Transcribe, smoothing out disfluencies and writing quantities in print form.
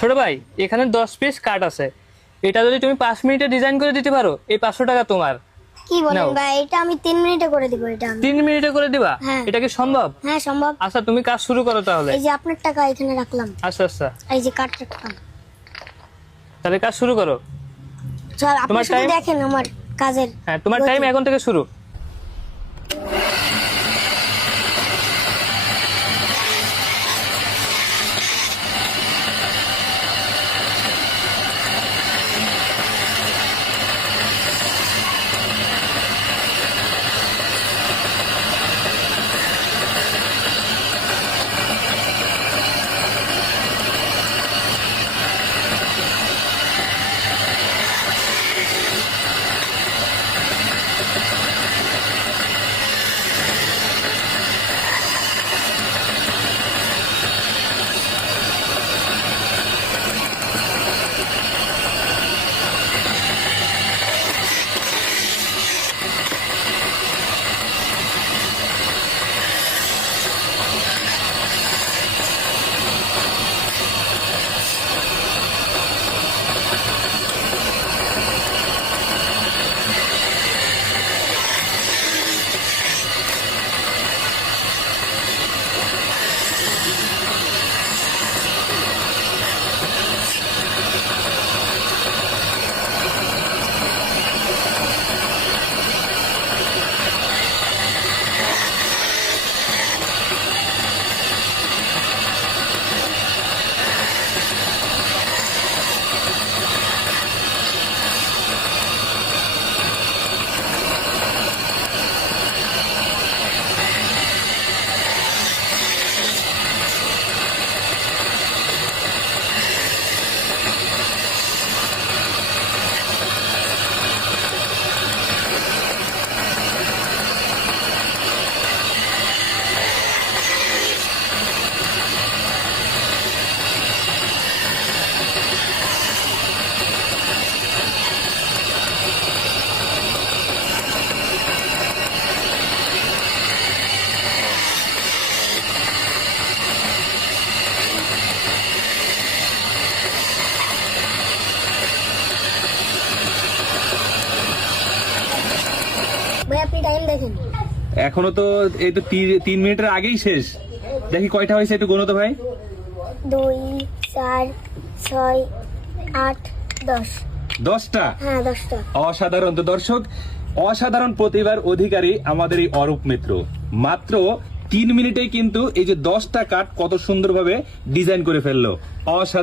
ছোট ভাই, এখানে 10 পিস কাঠ আছে। এটা যদি তুমি 5 মিনিটে ডিজাইন করে দিতে পারো, এই 500 টাকা তোমার। কি বলেন নাও। ভাই, এটা আমি 3 মিনিটে করে দিব। এটা আমি 3 মিনিটে করে দিবা? হ্যাঁ। এটা কি সম্ভব? হ্যাঁ সম্ভব। আচ্ছা, তুমি কাজ শুরু করো তাহলে। এই যে আপনার টাকা এখানে রাখলাম, আচ্ছা আচ্ছা, এই যে কাঠ রাখলাম। তাহলে কাজ শুরু করো। স্যার আপনি তোমার শুধু time? দেখেন আমার কাজের। হ্যাঁ, তোমার টাইম এখন থেকে শুরু। ভাই আপনি টাইম দেখেন। এখনো তো এই তো 3 মিনিটের আগেই শেষ। দেখি কয়টা হয়েছে, একটু গোনো তো ভাই। 2 4 6 8 10। 10টা। হ্যাঁ 10টা। অসাধারণ। তো দর্শক, অসাধারণ প্রতিভার অধিকারী আমাদের এই অরূপ মিত্র। মাত্র 3 মিনিটেই কিন্তু এই যে 10টা কাঠ কত সুন্দরভাবে ডিজাইন করে ফেললো। অসাধারণ।